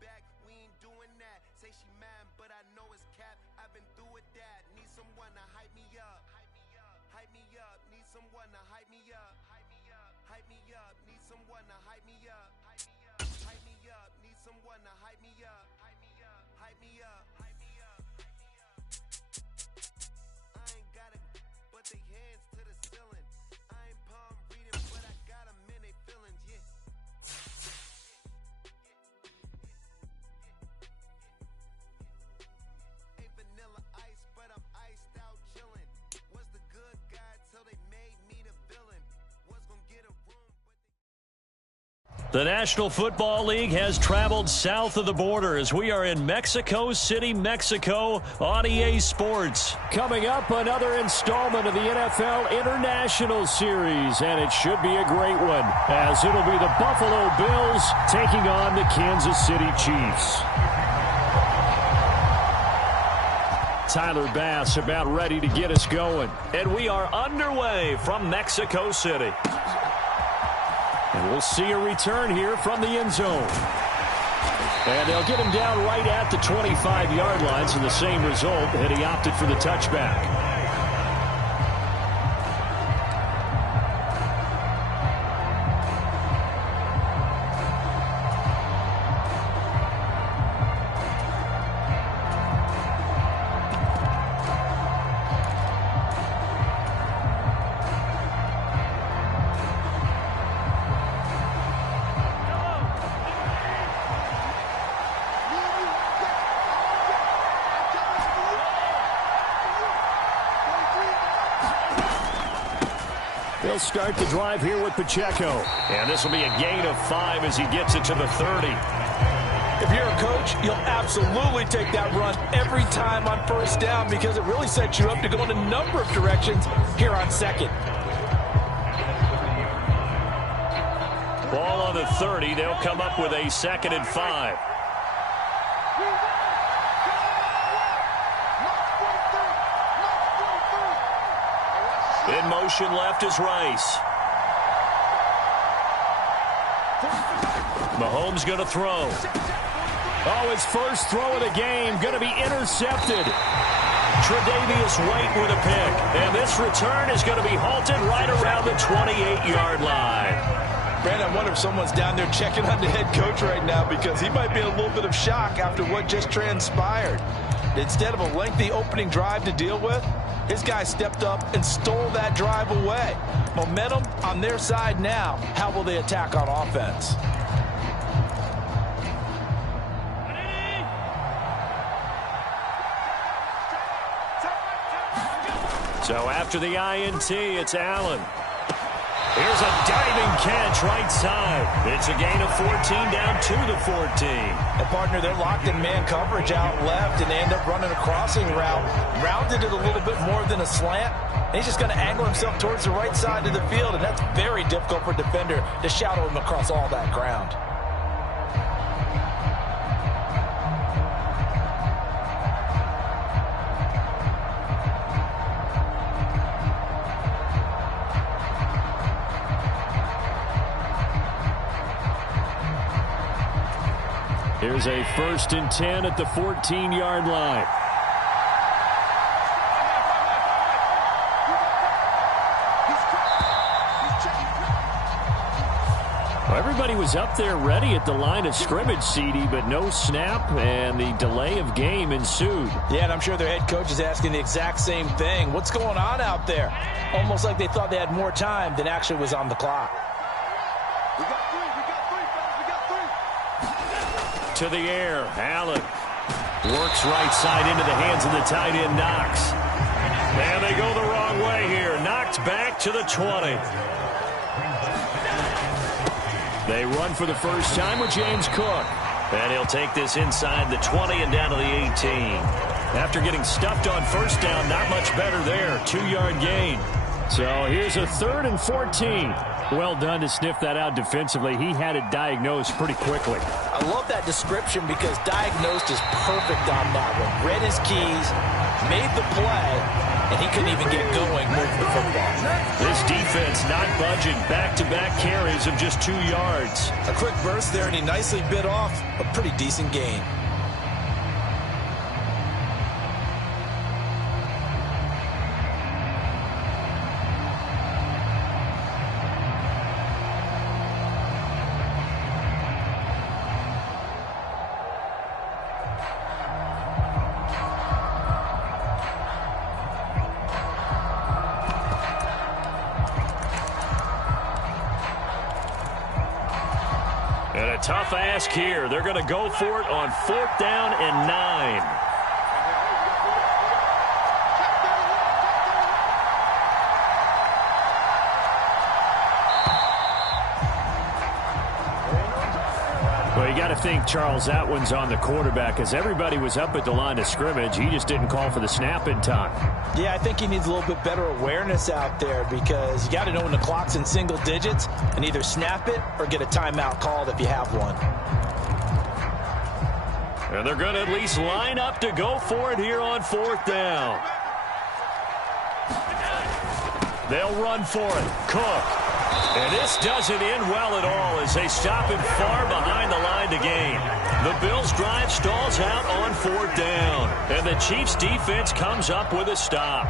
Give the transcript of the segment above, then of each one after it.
back, we ain't doing that. Say she mad, but I know it's cap. I've been through with that. Need someone to hype me up. Hype me up. Need someone to hype me up. Hype me up. Need someone to hype me up. Hype me up. Need someone to hype me up. Hype me up. I ain't got it, but they hands to the ceiling. I ain't palm reading, but I got them in they feelings, yeah. Ain't vanilla ice, but I'm iced out chillin'. Was the good guy till they made me the villain. Was gonna get a room, but The National Football League has traveled south of the border as we are in Mexico City, Mexico on EA Sports. Coming up, another installment of the NFL International Series, and it should be a great one as it'll be the Buffalo Bills taking on the Kansas City Chiefs. Tyler Bass about ready to get us going, and we are underway from Mexico City. And we'll see a return here from the end zone. And they'll get him down right at the 25-yard line, so the same result, and he opted for the touchback. They'll start the drive here with Pacheco. And this will be a gain of 5 as he gets it to the 30. If you're a coach, you'll absolutely take that run every time on first down because it really sets you up to go in a number of directions here on second. Ball on the 30. They'll come up with a 2nd and 5. In motion left is Rice. Mahomes going to throw. Oh, his first throw of the game going to be intercepted. Tre'Davious White with a pick. And this return is going to be halted right around the 28-yard line. Brandon, I wonder if someone's down there checking on the head coach right now because he might be in a little bit of shock after what just transpired. Instead of a lengthy opening drive to deal with, his guy stepped up and stole that drive away. Momentum on their side now. How will they attack on offense? So after the INT, it's Allen. Here's a diving catch right side. It's a gain of 14 down to the 14. And partner, they're locked in man coverage out left, and they end up running a crossing route. Rounded it a little bit more than a slant. And he's just going to angle himself towards the right side of the field, and that's very difficult for a defender to shadow him across all that ground. Here's a 1st and 10 at the 14-yard line. Well, everybody was up there ready at the line of scrimmage, CD, but no snap, and the delay of game ensued. Yeah, and I'm sure their head coach is asking the exact same thing. What's going on out there? Almost like they thought they had more time than actually was on the clock. To the air, Allen works right side into the hands of the tight end, Knox. And they go the wrong way here. Knocked back to the 20. They run for the first time with James Cook. And he'll take this inside the 20 and down to the 18. After getting stuffed on first down, not much better there. 2-yard gain. So here's a 3rd and 14. Well done to sniff that out defensively. He had it diagnosed pretty quickly. I love that description because diagnosed is perfect on that one. Read his keys, made the play, and he couldn't even get going moving the football. This defense not budging. Back-to-back carries of just 2 yards. A quick burst there, and he nicely bit off a pretty decent gain. And a tough ask here. They're going to go for it on 4th down and 9. Well, you got to think, Charles, that one's on the quarterback, as everybody was up at the line of scrimmage. He just didn't call for the snap in time. Yeah, I think he needs a little bit better awareness out there, because you got to know when the clock's in single digits and either snap it or get a timeout called if you have one. And they're going to at least line up to go for it here on 4th down. They'll run for it. Cook. And this doesn't end well at all as they stop him far behind the line to gain. The Bills' drive stalls out on 4th down. And the Chiefs' defense comes up with a stop.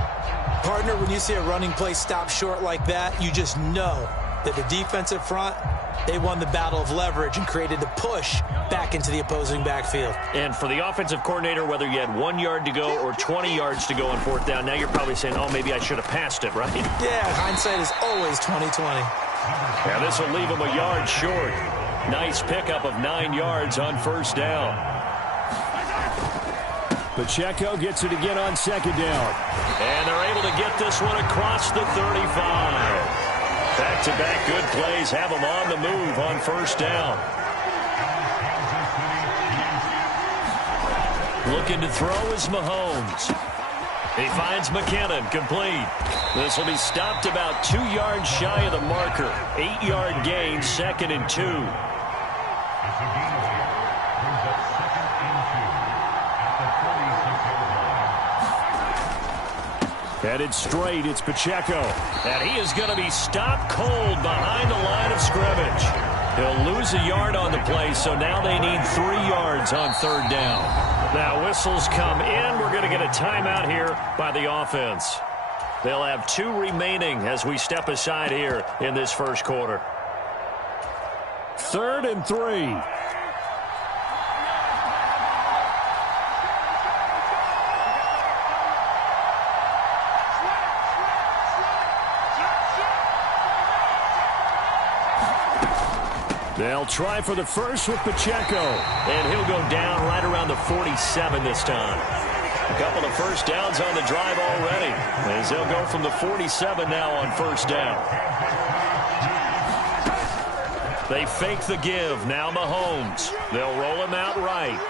Partner, when you see a running play stop short like that, you just know that the defensive front, they won the battle of leverage and created the push back into the opposing backfield. And for the offensive coordinator, whether you had 1 yard to go or 20 yards to go on 4th down, now you're probably saying, oh, maybe I should have passed it, right? Yeah, hindsight is always 20/20. Yeah, this will leave him a yard short. Nice pickup of 9 yards on 1st down. Pacheco gets it again on 2nd down. And they're able to get this one across the 35. Back-to-back good plays have them on the move on 1st down. Looking to throw is Mahomes. He finds McKinnon, complete. This will be stopped about 2 yards shy of the marker. 8-yard gain, 2nd and 2. Headed straight, it's Pacheco. And he is going to be stopped cold behind the line of scrimmage. He'll lose a yard on the play, so now they need 3 yards on 3rd down. Now whistles come in. We're going to get a timeout here by the offense. They'll have 2 remaining as we step aside here in this first quarter. 3rd and 3. They'll try for the first with Pacheco, and he'll go down right around the 47 this time. A couple of first downs on the drive already, as they'll go from the 47 now on 1st down. They fake the give. Now Mahomes. They'll roll him out right.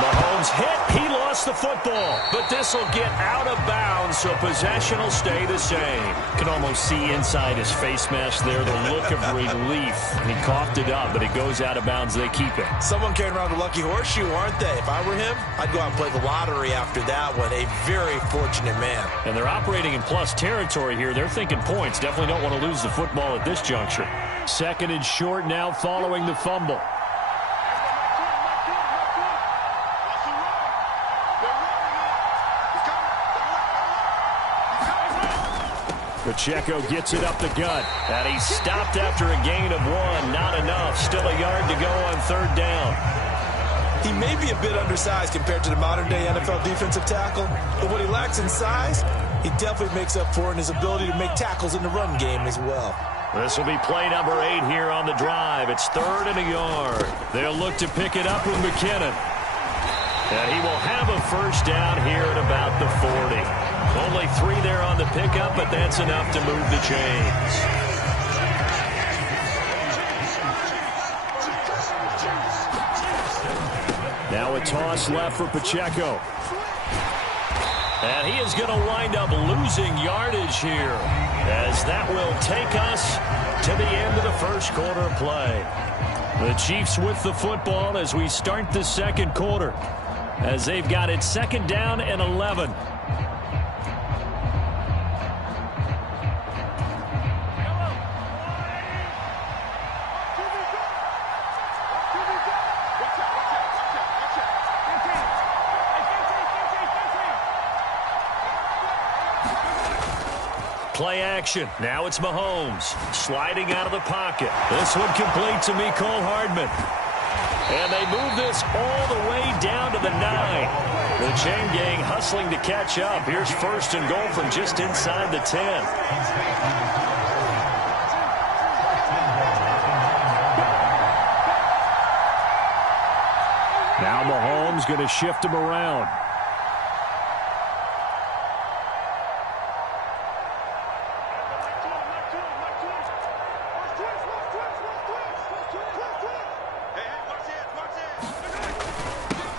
Mahomes hit. He lost the football, but this will get out of bounds, so possession will stay the same. Can almost see inside his face mask there the look of relief. He coughed it up, but it goes out of bounds. They keep it. Someone carrying around a lucky horseshoe, aren't they? If I were him, I'd go out and play the lottery after that one. A very fortunate man. And they're operating in plus territory here. They're thinking points. Definitely don't want to lose the football at this juncture. 2nd and short now following the fumble. Pacheco gets it up the gut. And he's stopped after a gain of 1. Not enough. Still a yard to go on 3rd down. He may be a bit undersized compared to the modern-day NFL defensive tackle, but what he lacks in size, he definitely makes up for in his ability to make tackles in the run game as well. This will be play number 8 here on the drive. It's 3rd and a yard. They'll look to pick it up with McKinnon. And he will have a first down here at about the 40. Only 3 there on the pickup, but that's enough to move the chains. Now a toss left for Pacheco. And he is going to wind up losing yardage here, as that will take us to the end of the first quarter of play. The Chiefs with the football as we start the second quarter, as they've got it 2nd down and 11. play action. Now it's Mahomes sliding out of the pocket. This one complete to Mecole Hardman. And they move this all the way down to the 9. The chain gang hustling to catch up. Here's 1st and goal from just inside the 10. Now Mahomes going to shift him around.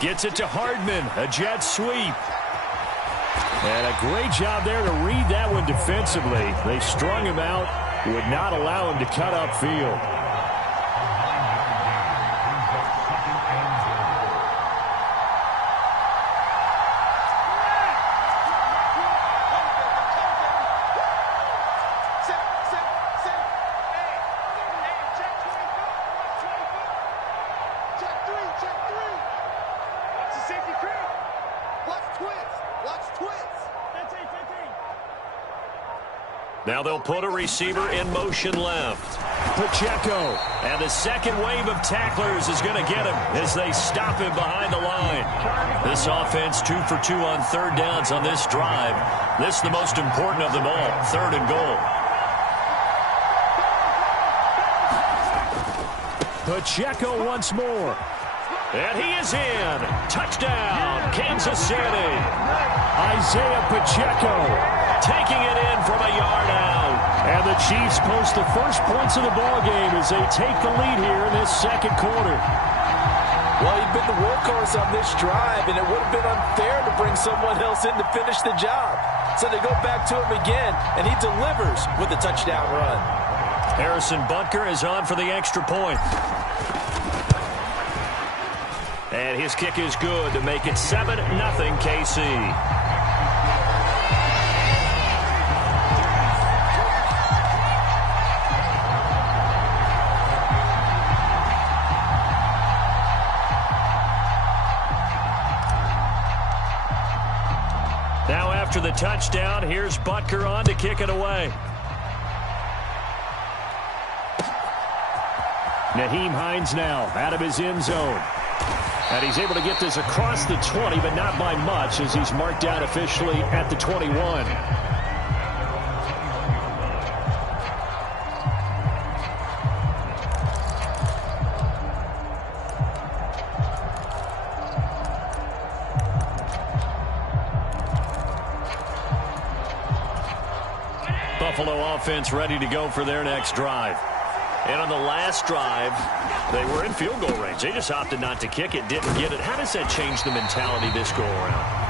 Gets it to Hardman, a jet sweep. And a great job there to read that one defensively. They strung him out, would not allow him to cut upfield. Now they'll put a receiver in motion left. Pacheco. And the second wave of tacklers is going to get him as they stop him behind the line. This offense 2 for 2 on 3rd downs on this drive. This is the most important of them all, 3rd and goal. Pacheco once more. And he is in. Touchdown, Kansas City. Isaiah Pacheco taking it in from a yard out. And the Chiefs post the first points of the ballgame as they take the lead here in this second quarter. Well, he'd been the workhorse on this drive, and it would have been unfair to bring someone else in to finish the job. So they go back to him again, and he delivers with a touchdown run. Harrison Butker is on for the extra point. And his kick is good to make it 7-0 KC. Now after the touchdown, here's Butker on to kick it away. Nyheim Hines now out of his end zone. And he's able to get this across the 20, but not by much as he's marked down officially at the 21. Buffalo offense ready to go for their next drive. And on the last drive, they were in field goal range. They just opted not to kick it, didn't get it. How does that change the mentality this go around?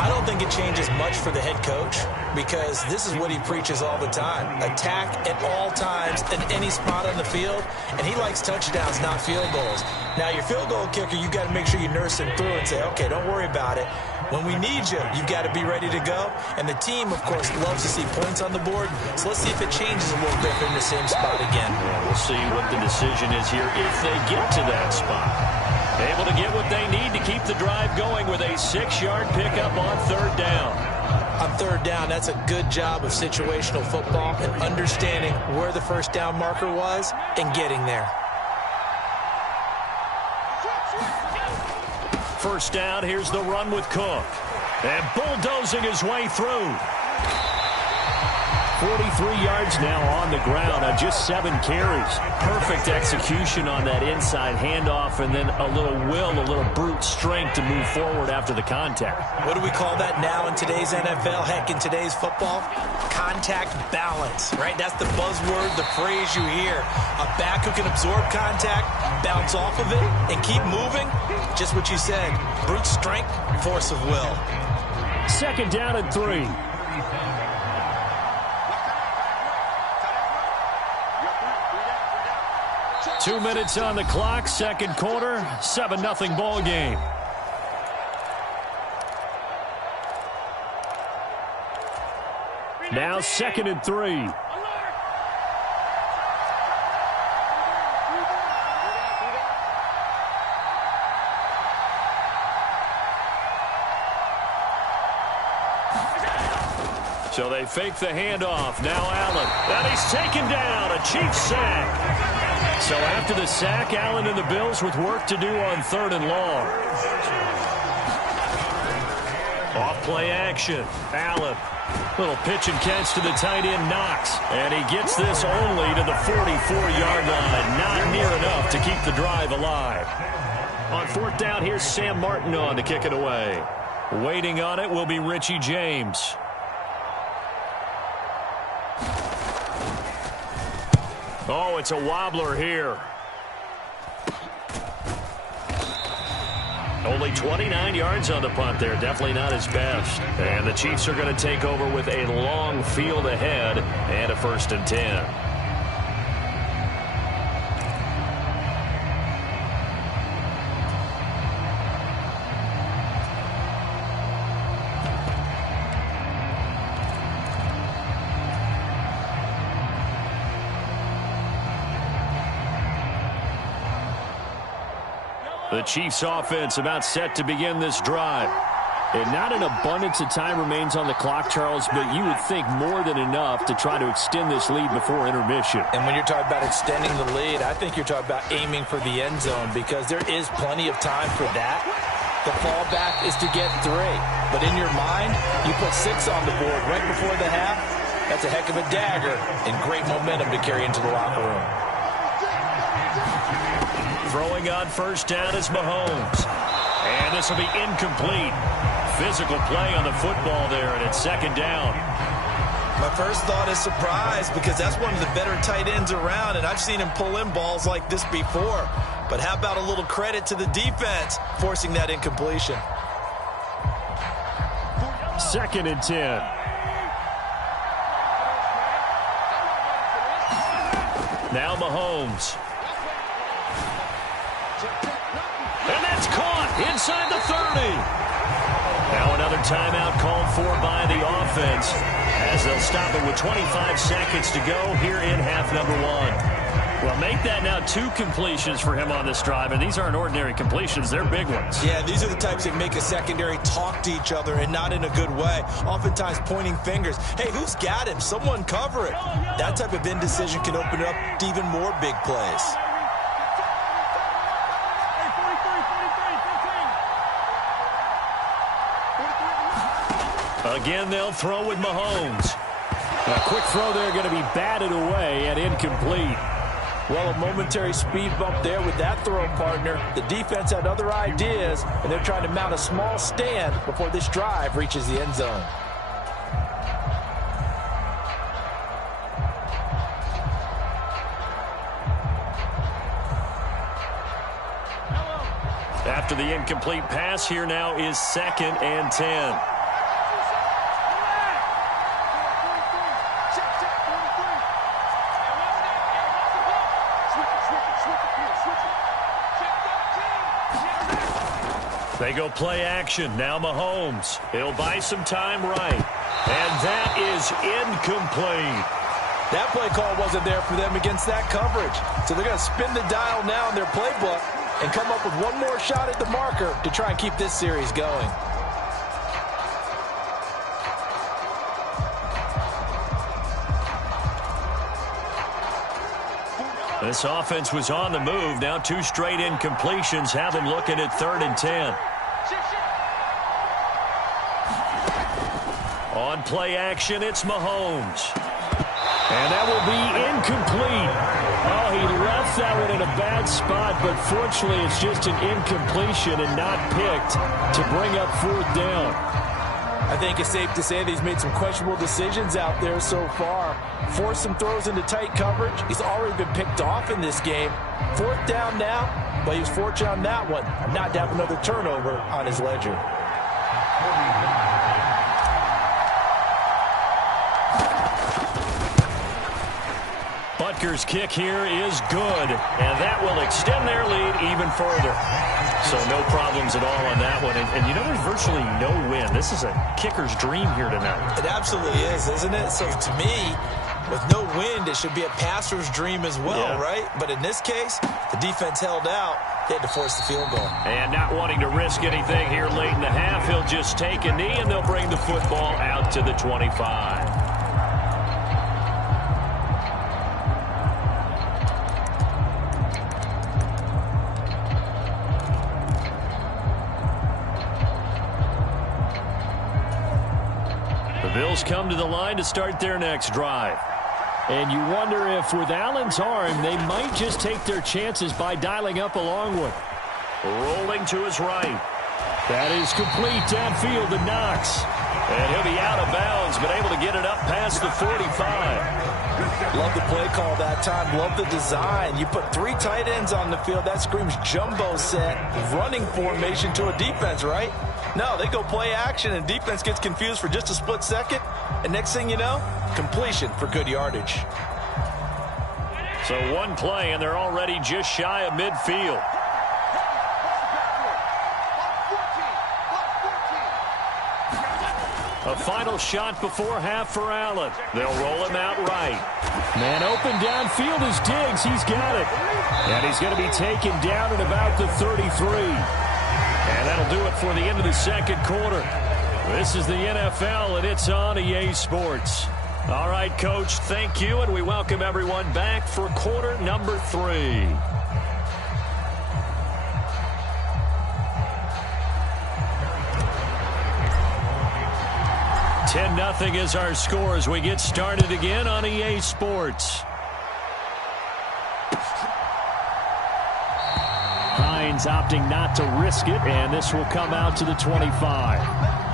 I don't think it changes much for the head coach because this is what he preaches all the time. Attack at all times in any spot on the field, and he likes touchdowns, not field goals. Now, your field goal kicker, you've got to make sure you nurse him through and say, okay, don't worry about it. When we need you, you've got to be ready to go. And the team, of course, loves to see points on the board. So let's see if it changes a little bit in the same spot again. Yeah, we'll see what the decision is here if they get to that spot. Able to get what they need to keep the drive going with a 6-yard pickup on 3rd down. On 3rd down, that's a good job of situational football and understanding where the first down marker was and getting there. First down, here's the run with Cook. And bulldozing his way through. 43 yards now on the ground on just 7 carries. Perfect execution on that inside handoff, and then a little will, a little brute strength to move forward after the contact. What do we call that now in today's NFL, heck, in today's football? Contact balance, right? That's the buzzword, the phrase you hear. A back who can absorb contact, bounce off of it, and keep moving. Just what you said, brute strength, force of will. 2nd down and 3. Two minutes on the clock, second quarter, 7-0 ball game. Now 2nd and 3. So they fake the handoff. Now Allen. And he's taken down. A Chiefs sack. So after the sack, Allen and the Bills with work to do on 3rd and long. Off play action. Allen. Little pitch and catch to the tight end, Knox. And he gets this only to the 44-yard line. Not near enough to keep the drive alive. On 4th down, here's Sam Martin on to kick it away. Waiting on it will be Richie James. Oh, it's a wobbler here. Only 29 yards on the punt there. Definitely not his best. And the Chiefs are going to take over with a long field ahead and a 1st and 10. The Chiefs offense about set to begin this drive. And not an abundance of time remains on the clock, Charles, but you would think more than enough to try to extend this lead before intermission. And when you're talking about extending the lead, I think you're talking about aiming for the end zone because there is plenty of time for that. The fallback is to get 3. But in your mind, you put 6 on the board right before the half. That's a heck of a dagger and great momentum to carry into the locker room. Throwing on 1st down is Mahomes. And this will be incomplete. Physical play on the football there, and it's 2nd down. My first thought is surprise because that's one of the better tight ends around, and I've seen him pull in balls like this before. But how about a little credit to the defense forcing that incompletion? 2nd and 10. Now Mahomes. And that's caught inside the 30. Now another timeout called for by the offense as they'll stop it with 25 seconds to go here in half number 1. Well, make that now 2 completions for him on this drive, and these aren't ordinary completions. They're big ones. Yeah, these are the types that make a secondary talk to each other and not in a good way, oftentimes pointing fingers. Hey, who's got him? Someone cover it. That type of indecision can open up to even more big plays. Again, they'll throw with Mahomes. A quick throw there going to be batted away and incomplete. Well, a momentary speed bump there with that throw, partner. The defense had other ideas, and they're trying to mount a small stand before this drive reaches the end zone. After the incomplete pass, here now is 2nd and 10. They go play action. Now Mahomes. He'll buy some time right. And that is incomplete. That play call wasn't there for them against that coverage. So they're going to spin the dial now in their playbook and come up with one more shot at the marker to try and keep this series going. This offense was on the move. Now 2 straight incompletions have them looking at 3rd and 10. On play action, it's Mahomes. And that will be incomplete. Oh, he left that one in a bad spot, but fortunately it's just an incompletion and not picked to bring up 4th down. I think it's safe to say that he's made some questionable decisions out there so far. Forced some throws into tight coverage. He's already been picked off in this game. 4th down now, but he was fortunate on that one, not to have another turnover on his ledger. Butker's kick here is good, and that will extend their lead even further. So no problems at all on that one. And you know, there's virtually no win. This is a kicker's dream here tonight. It absolutely is, isn't it? So to me, With no wind, it should be a passer's dream as well, right? But in this case, the defense held out. They had to force the field goal. And not wanting to risk anything here late in the half, he'll just take a knee, and they'll bring the football out to the 25. The Bills come to the line to start their next drive. And you wonder if with Allen's arm, they might just take their chances by dialing up a long one. Rolling to his right. That is complete downfield to Knox. And he'll be out of bounds, but able to get it up past the 45. Love the play call that time. Love the design. You put 3 tight ends on the field. That screams jumbo set, running formation to a defense, right? No, they go play action, and defense gets confused for just a split second. And next thing you know, completion for good yardage. So one play, and they're already just shy of midfield. A final shot before half for Allen. They'll roll him out right. Man open downfield is Diggs. He's got it. And he's going to be taken down at about the 33. And that'll do it for the end of the second quarter. This is the NFL, and it's on EA Sports. All right, Coach, thank you, and we welcome everyone back for quarter number 3. 10-0 is our score as we get started again on EA Sports. Hines opting not to risk it, and this will come out to the 25.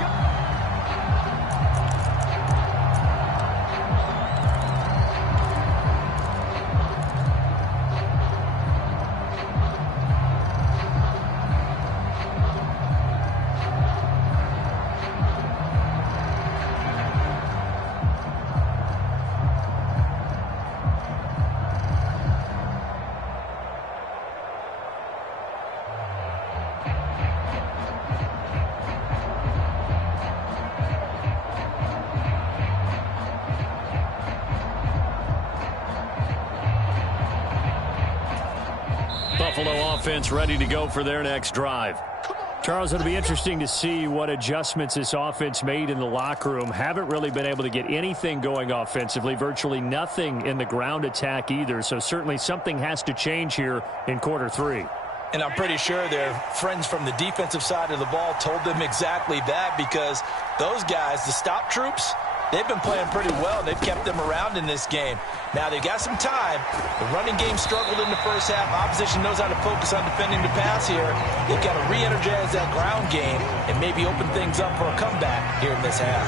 Buffalo offense ready to go for their next drive. Charles, it'll be interesting to see what adjustments this offense made in the locker room. Haven't really been able to get anything going offensively, virtually nothing in the ground attack either. So certainly something has to change here in quarter 3. And I'm pretty sure their friends from the defensive side of the ball told them exactly that, because those guys, the stop troops, they've been playing pretty well. They've kept them around in this game. Now, they've got some time. The running game struggled in the first half. Opposition knows how to focus on defending the pass here. They've got to re-energize that ground game and maybe open things up for a comeback here in this half.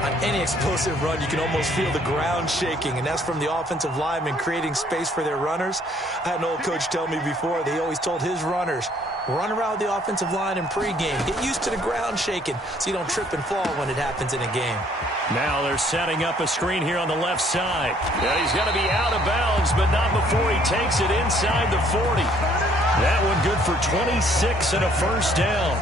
On any explosive run, you can almost feel the ground shaking, and that's from the offensive linemen creating space for their runners. I had an old coach tell me before, they always told his runners, run around the offensive line in pregame. Get used to the ground shaking so you don't trip and fall when it happens in a game. Now they're setting up a screen here on the left side. Yeah, he's going to be out of bounds, but not before he takes it inside the 40. That one good for 26 and a first down.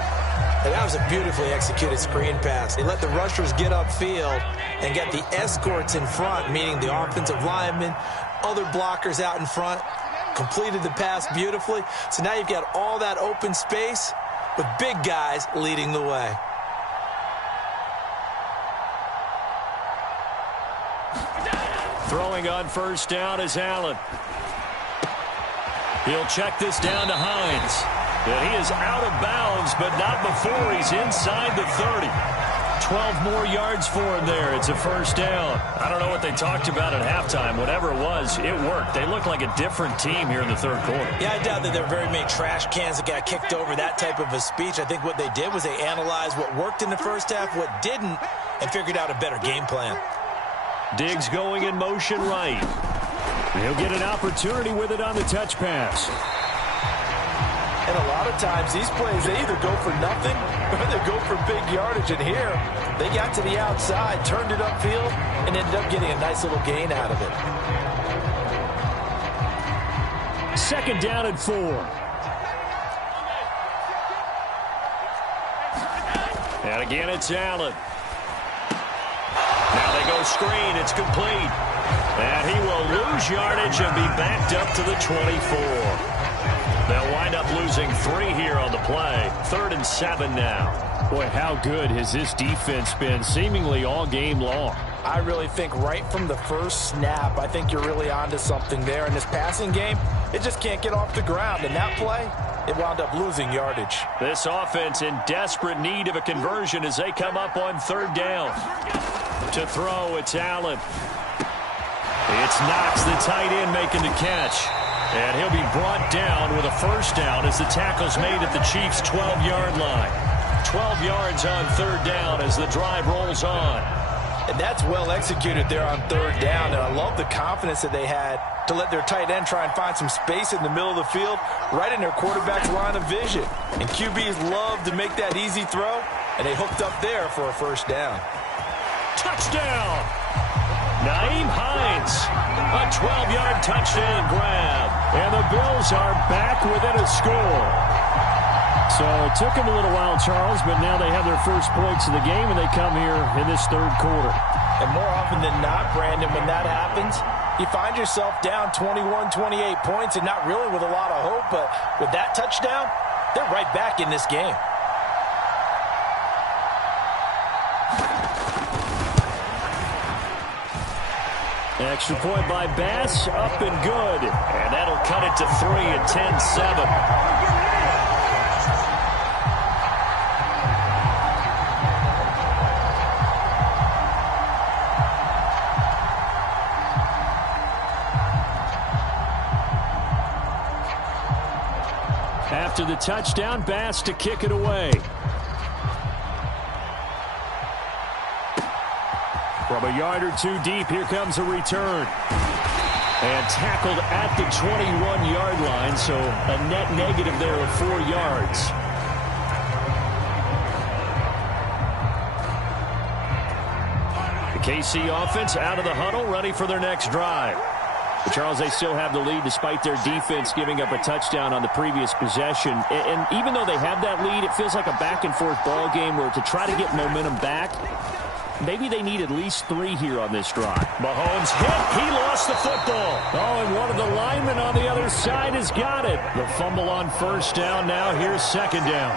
And that was a beautifully executed screen pass. They let the rushers get upfield and get the escorts in front, meaning the offensive linemen, other blockers out in front, completed the pass beautifully. So now you've got all that open space with big guys leading the way. Throwing on first down is Allen. He'll check this down to Hines. And he is out of bounds, but not before he's inside the 30. 12 more yards for him there. It's a first down. I don't know what they talked about at halftime. Whatever it was, it worked. They look like a different team here in the third quarter. Yeah, I doubt that there are very many trash cans that got kicked over that type of a speech. I think what they did was they analyzed what worked in the first half, what didn't, and figured out a better game plan. Diggs going in motion right. He'll get an opportunity with it on the touch pass. And a lot of times these plays, they either go for nothing or they go for big yardage. And here, they got to the outside, turned it upfield, and ended up getting a nice little gain out of it. Second down and 4. And again, it's Allen. Now they go screen. It's complete. And he will lose yardage and be backed up to the 24. They'll wind up losing 3 here on the play. 3rd and 7 now. Boy, how good has this defense been seemingly all game long? I really think right from the first snap, I think you're really onto something there. In this passing game, it just can't get off the ground. And that play, it wound up losing yardage. This offense in desperate need of a conversion as they come up on 3rd down. To throw, it's Allen. It's Knox, the tight end, making the catch. And he'll be brought down with a 1st down as the tackle's made at the Chiefs' 12-yard line. 12 yards on 3rd down as the drive rolls on. And that's well executed there on 3rd down. And I love the confidence that they had to let their tight end try and find some space in the middle of the field, right in their quarterback's line of vision. And QBs love to make that easy throw, and they hooked up there for a 1st down. Touchdown! Nyheim Hines, a 12-yard touchdown grab. And the Bills are back within a score. So it took them a little while, Charles, but now they have their first points of the game, and they come here in this 3rd quarter. And more often than not, Brandon, when that happens, you find yourself down 21, 28 points, and not really with a lot of hope, but with that touchdown, they're right back in this game. Extra point by Bass, up and good. And that'll cut it to 3 at 10-7. After the touchdown, Bass to kick it away. From a yard or 2 deep, here comes a return. And tackled at the 21-yard line, so a net negative there of 4 yards. The KC offense out of the huddle, ready for their next drive. But Charles, they still have the lead despite their defense giving up a touchdown on the previous possession. And even though they have that lead, it feels like a back-and-forth ball game where to try to get momentum back, maybe they need at least 3 here on this drive. Mahomes hit. He lost the football. Oh, and one of the linemen on the other side has got it. The fumble on 1st down. Now here's 2nd down.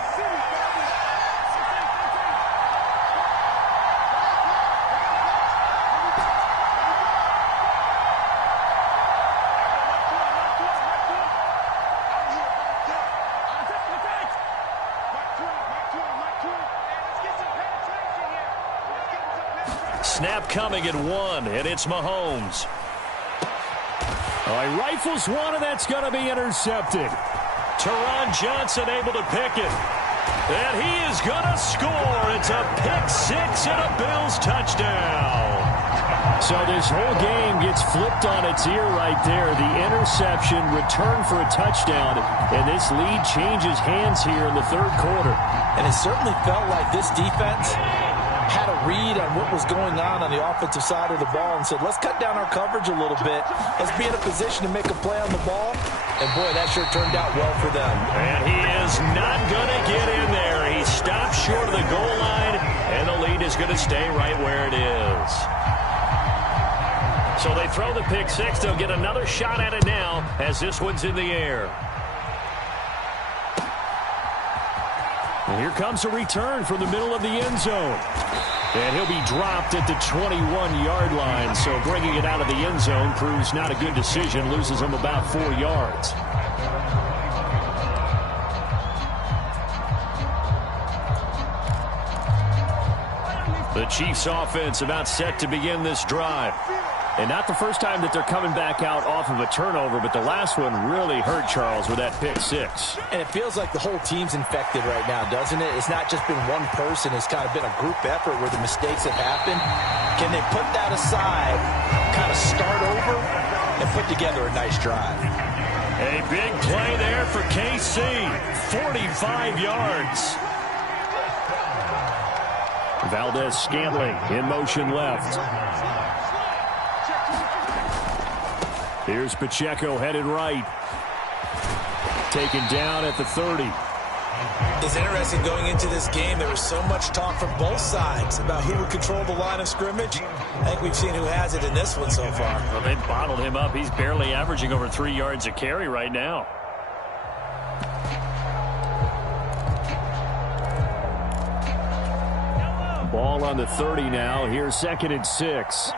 Snap coming at 1, and it's Mahomes. He rifles one, and that's going to be intercepted. Teron Johnson able to pick it. And he is going to score. It's a pick 6 and a Bills touchdown. So this whole game gets flipped on its ear right there. The interception, return for a touchdown, and this lead changes hands here in the 3rd quarter. And it certainly felt like this defense had a read on what was going on the offensive side of the ball and said, let's cut down our coverage a little bit. Let's be in a position to make a play on the ball. And, boy, that sure turned out well for them. And he is not going to get in there. He stopped short of the goal line, and the lead is going to stay right where it is. So they throw the pick 6. They'll get another shot at it now as this one's in the air. And here comes a return from the middle of the end zone. And he'll be dropped at the 21-yard line. So bringing it out of the end zone proves not a good decision. Loses him about 4 yards. The Chiefs offense about set to begin this drive. And not the first time that they're coming back out off of a turnover, but the last one really hurt Charles with that pick 6. And it feels like the whole team's infected right now, doesn't it? It's not just been one person. It's kind of been a group effort where the mistakes have happened. Can they put that aside, kind of start over, and put together a nice drive? A big play there for KC. 45 yards. Valdez-Scantling in motion left. Here's Pacheco headed right. Taken down at the 30. It's interesting going into this game. There was so much talk from both sides about who would control the line of scrimmage. I think we've seen who has it in this one so far. Well, they've bottled him up. He's barely averaging over 3 yards a carry right now. Ball on the 30 now. Here's 2nd and 6.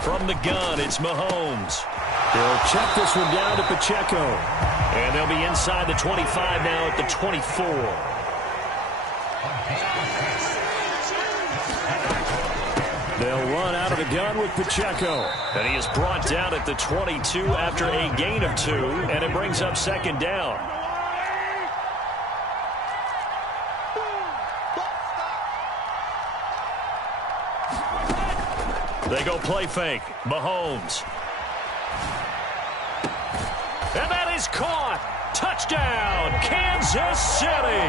From the gun, it's Mahomes. They'll check this one down to Pacheco. And they'll be inside the 25 now at the 24. They'll run out of the gun with Pacheco. And he is brought down at the 22 after a gain of 2. And it brings up 2nd down. They go play fake. Mahomes. And that is caught. Touchdown, Kansas City.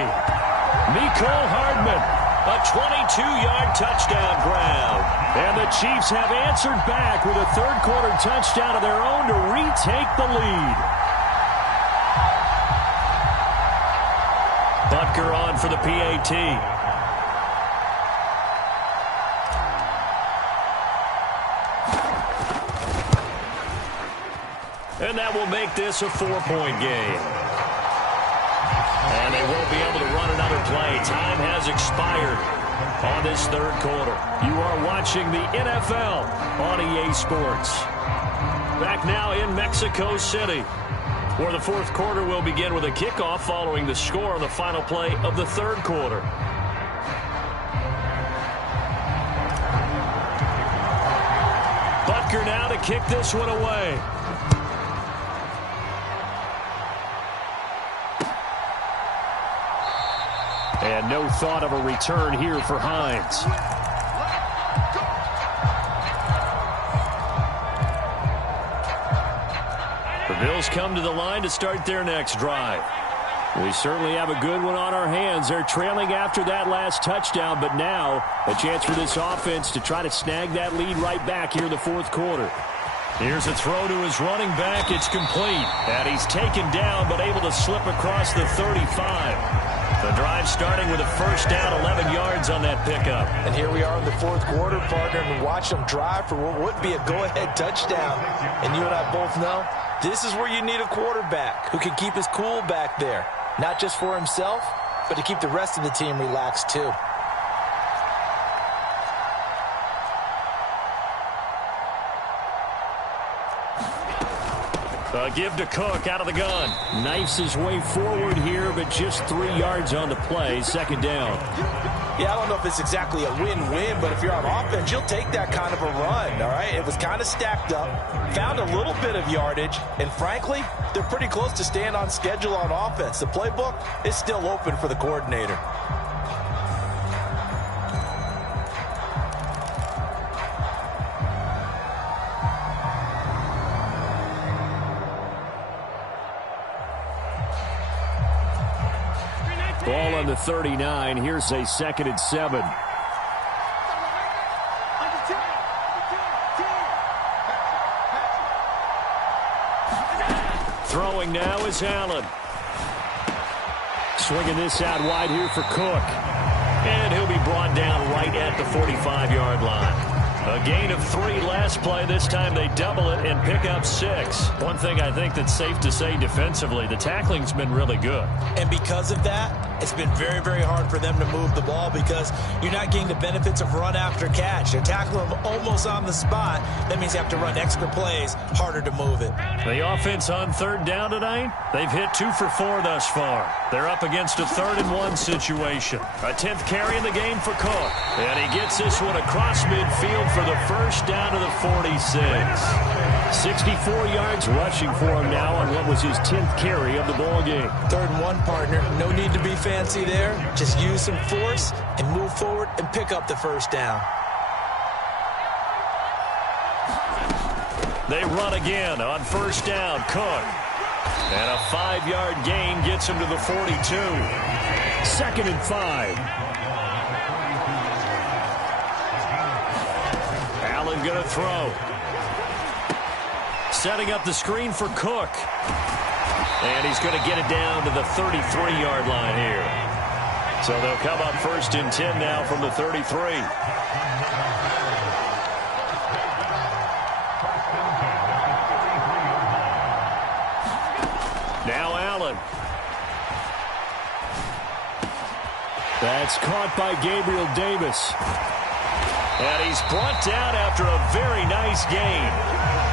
Mecole Hardman, a 22-yard touchdown grab. And the Chiefs have answered back with a third-quarter touchdown of their own to retake the lead. Butker on for the PAT. And that will make this a 4-point game. And they won't be able to run another play. Time has expired on this third quarter. You are watching the NFL on EA Sports. Back now in Mexico City, where the fourth quarter will begin with a kickoff following the score on the final play of the third quarter. Butker now to kick this one away. And no thought of a return here for Hines. The Bills come to the line to start their next drive. We certainly have a good one on our hands. They're trailing after that last touchdown, but now a chance for this offense to try to snag that lead right back here in the fourth quarter. Here's a throw to his running back. It's complete. And he's taken down, but able to slip across the 35. The drive starting with a first down, 11 yards on that pickup. And here we are in the fourth quarter, partner, and we watch them drive for what would be a go-ahead touchdown. And you and I both know this is where you need a quarterback who can keep his cool back there. Not just for himself, but to keep the rest of the team relaxed too. Give to Cook out of the gun. Knifes his way forward here, but just 3 yards on the play. 2nd down. Yeah, I don't know if it's exactly a win-win, but if you're on offense, you'll take that kind of a run, all right? It was kind of stacked up, found a little bit of yardage, and frankly, they're pretty close to staying on schedule on offense. The playbook is still open for the coordinator. Ball on the 39. Here's a 2nd and 7. Throwing now is Allen. Swinging this out wide here for Cook. And he'll be brought down right at the 45-yard line. A gain of 3 last play. This time they double it and pick up 6. One thing I think that's safe to say defensively, the tackling's been really good. And because of that, it's been very, very hard for them to move the ball because you're not getting the benefits of run after catch. They're tackling them almost on the spot. That means they have to run extra plays, harder to move it. The offense on 3rd down tonight, they've hit 2 for 4 thus far. They're up against a 3rd and 1 situation. A 10th carry in the game for Cook. And he gets this one across midfield for the first down to the 46. 64 yards rushing for him now on what was his 10th carry of the ball game. 3rd and 1, partner. No need to be fancy there. Just use some force and move forward and pick up the first down. They run again on 1st down. Cook. And a 5-yard gain gets him to the 42. 2nd and 5. Allen going to throw. Setting up the screen for Cook. And he's going to get it down to the 33-yard line here. So they'll come up 1st and 10 now from the 33. Now Allen. That's caught by Gabriel Davis. And he's brought down after a very nice gain.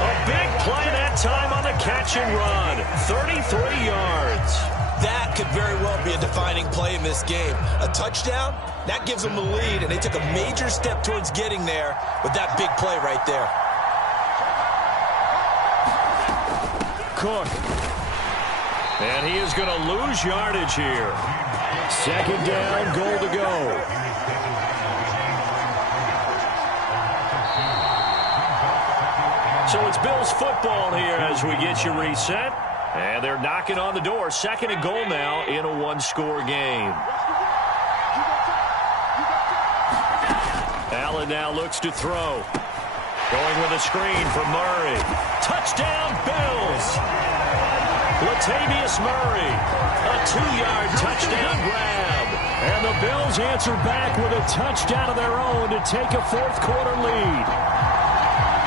A big play that time on the catch and run. 33 yards. That could very well be a defining play in this game. A touchdown, that gives them the lead, and they took a major step towards getting there with that big play right there. Cook. And he is going to lose yardage here. 2nd down, goal to go. So it's Bills football here as we get you reset. And they're knocking on the door. 2nd and goal now in a one-score game. Allen now looks to throw. Going with a screen for Murray. Touchdown, Bills! Latavius Murray. A 2-yard touchdown grab. And the Bills answer back with a touchdown of their own to take a 4th quarter lead.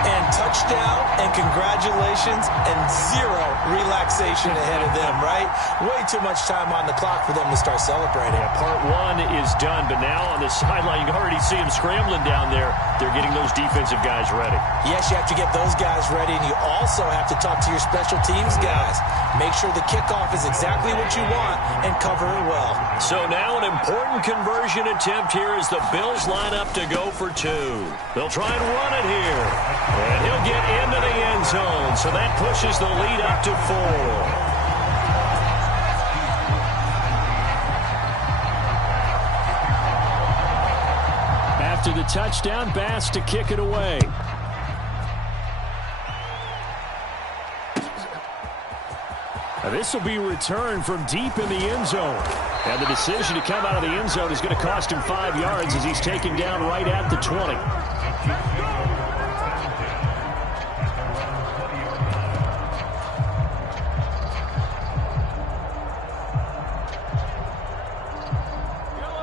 And touchdown, and congratulations, and 0 relaxation ahead of them, right? Way too much time on the clock for them to start celebrating. Yeah, part 1 is done, but now on the sideline, you can already see them scrambling down there. They're getting those defensive guys ready. Yes, you have to get those guys ready, and you also have to talk to your special teams guys. Make sure the kickoff is exactly what you want and cover it well. So now an important conversion attempt here as the Bills line up to go for 2. They'll try and run it here. And he'll get into the end zone, so that pushes the lead up to 4. After the touchdown, Bass to kick it away. Now this will be returned from deep in the end zone. And the decision to come out of the end zone is going to cost him 5 yards as he's taken down right at the 20.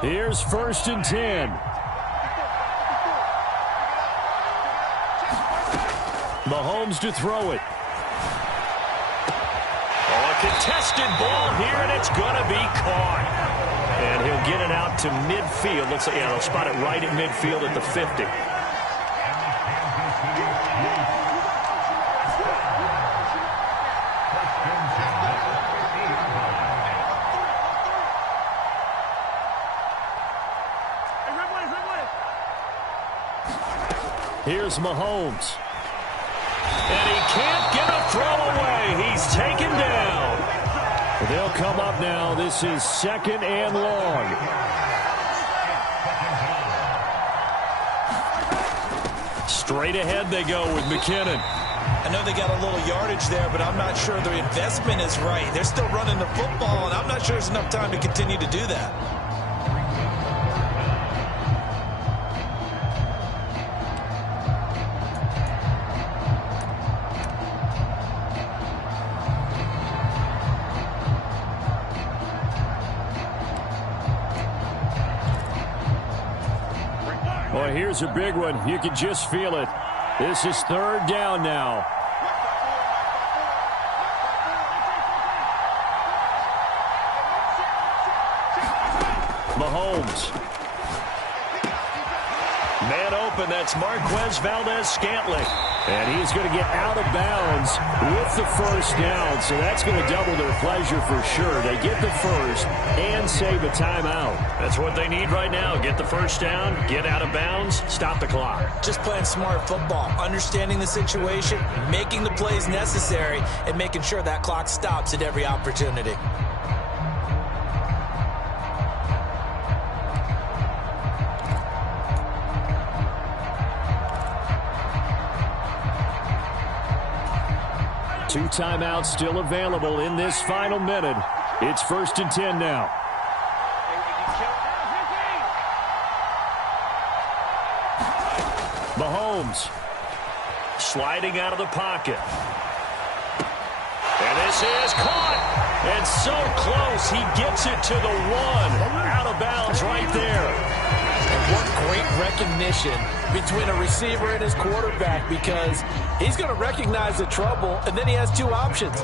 Here's 1st and 10. Mahomes to throw it. Oh, a contested ball here, and it's going to be caught. And he'll get it out to midfield. Looks like, yeah, they'll spot it right at midfield at the 50. Here's Mahomes. And he can't get a throw away. He's taken down. They'll come up now. This is 2nd and long. Straight ahead they go with McKinnon. I know they got a little yardage there, but I'm not sure the investment is right. They're still running the football, and I'm not sure there's enough time to continue to do that. Boy, here's a big one. You can just feel it. This is 3rd down now. Mahomes. Man open, that's Marquez Valdez-Scantling. And he's going to get out of bounds with the 1st down, so that's going to double their pleasure for sure. They get the 1st and save a timeout. That's what they need right now. Get the 1st down, get out of bounds, stop the clock. Just playing smart football, understanding the situation, making the plays necessary, and making sure that clock stops at every opportunity. Two timeouts still available in this final minute. It's 1st and 10 now. Mahomes. Sliding out of the pocket. And this This is caught. And so close, he gets it to the 1. Out of bounds right there. And what great recognition between a receiver and his quarterback, because he's going to recognize the trouble, and then he has two options.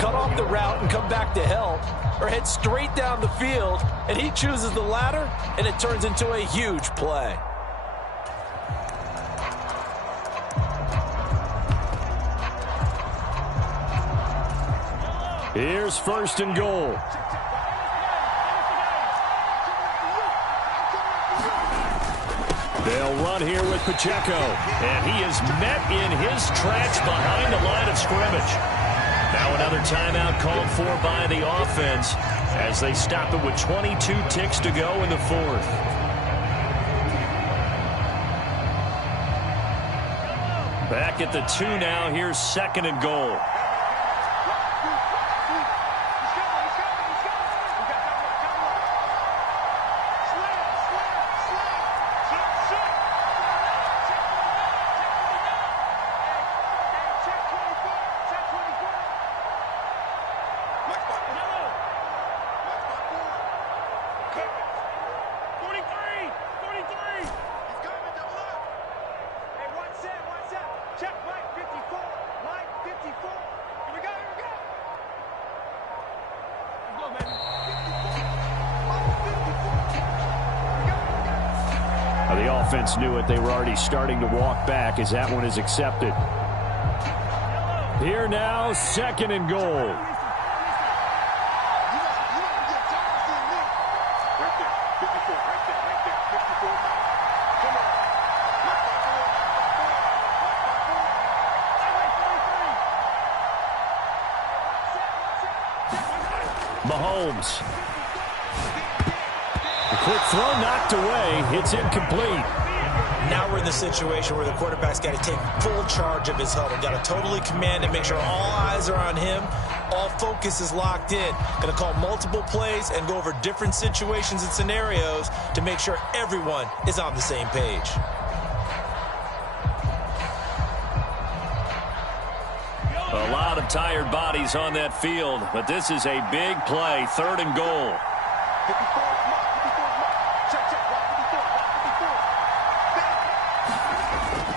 Cut off the route and come back to help, or head straight down the field, and he chooses the latter, and it turns into a huge play. Here's 1st and goal. They'll run here with Pacheco. And he is met in his tracks behind the line of scrimmage. Now another timeout called for by the offense as they stop it with 22 ticks to go in the 4th. Back at the 2 now. Here's 2nd and goal. The offense knew it. They were already starting to walk back as that one is accepted. Here now, 2nd and goal. Mahomes. The quick throw knocked away. It's incomplete. Now we're in the situation where the quarterback's got to take full charge of his huddle. Got to totally command and make sure all eyes are on him. All focus is locked in. Going to call multiple plays and go over different situations and scenarios to make sure everyone is on the same page. A lot of tired bodies on that field, but this is a big play. 3rd and goal.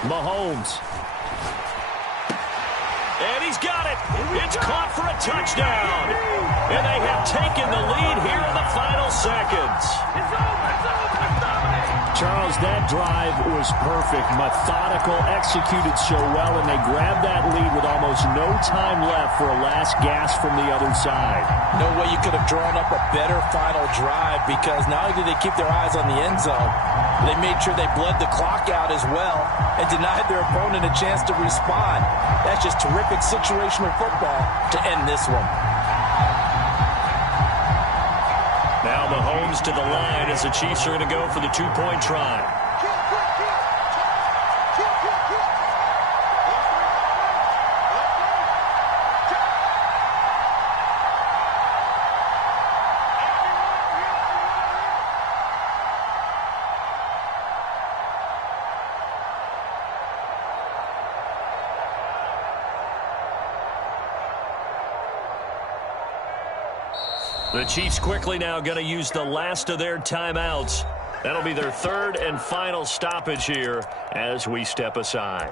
Mahomes. And he's got it. It's caught for a touchdown. And they have taken the lead here in the final seconds. Charles, that drive was perfect. Methodical, executed so well, and they grabbed that lead with almost no time left for a last gasp from the other side. No way you could have drawn up a better final drive, because not only did they keep their eyes on the end zone, they made sure they bled the clock out as well and denied their opponent a chance to respond. That's just terrific situational football to end this one. Now Mahomes to the line as the Chiefs are going to go for the 2-point try. The Chiefs quickly now going to use the last of their timeouts. That'll be their 3rd and final stoppage here as we step aside.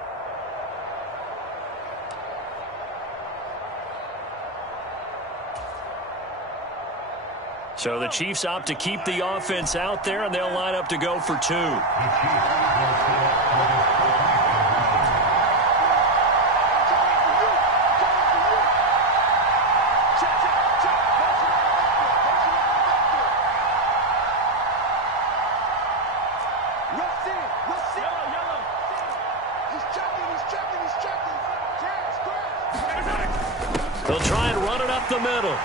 So the Chiefs opt to keep the offense out there, and they'll line up to go for 2. They'll try and run it up the middle.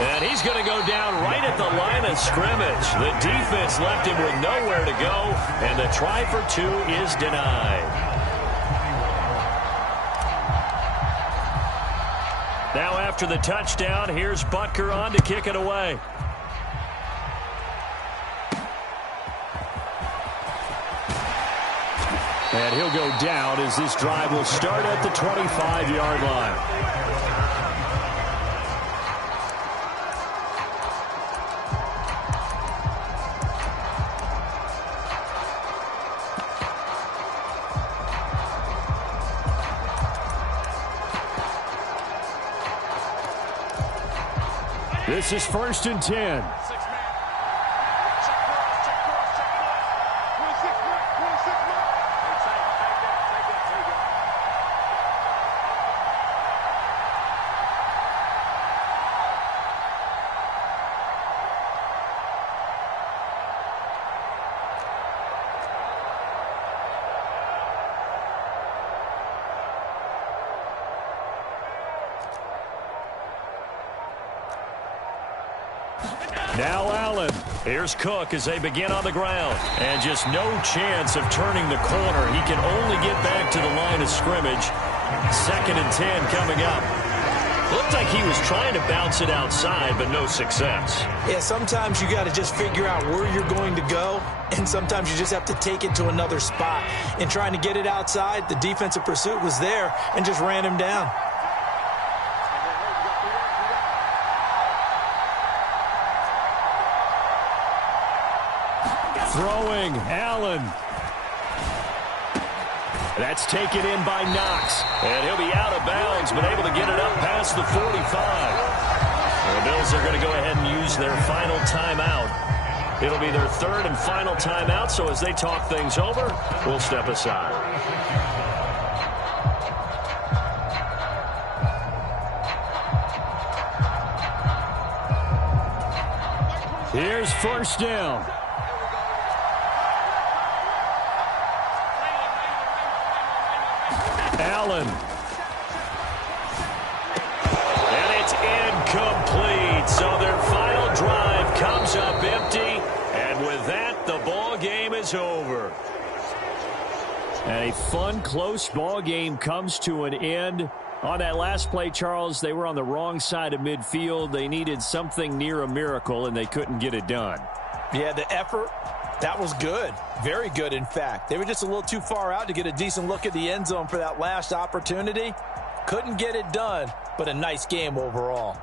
And he's going to go down right at the line of scrimmage. The defense left him with nowhere to go, and the try for 2 is denied. Now after the touchdown, here's Butker on to kick it away. And he'll go down as this drive will start at the 25-yard line. This is 1st and 10. Now Allen. Here's Cook as they begin on the ground. And just no chance of turning the corner. He can only get back to the line of scrimmage. 2nd and 10 coming up. Looked like he was trying to bounce it outside, but no success. Yeah, sometimes you got to just figure out where you're going to go, and sometimes you just have to take it to another spot. In trying to get it outside, the defensive pursuit was there and just ran him down. Throwing, Allen. That's taken in by Knox. And he'll be out of bounds, but able to get it up past the 45. The Bills are going to go ahead and use their final timeout. It'll be their 3rd and final timeout, so as they talk things over, we'll step aside. Here's 1st down. Allen. And it's incomplete. So their final drive comes up empty. And with that, the ball game is over. And a fun, close ball game comes to an end. On that last play, Charles, they were on the wrong side of midfield. They needed something near a miracle, and they couldn't get it done. Yeah, the effort, that was good. Very good, in fact. They were just a little too far out to get a decent look at the end zone for that last opportunity. Couldn't get it done, but a nice game overall.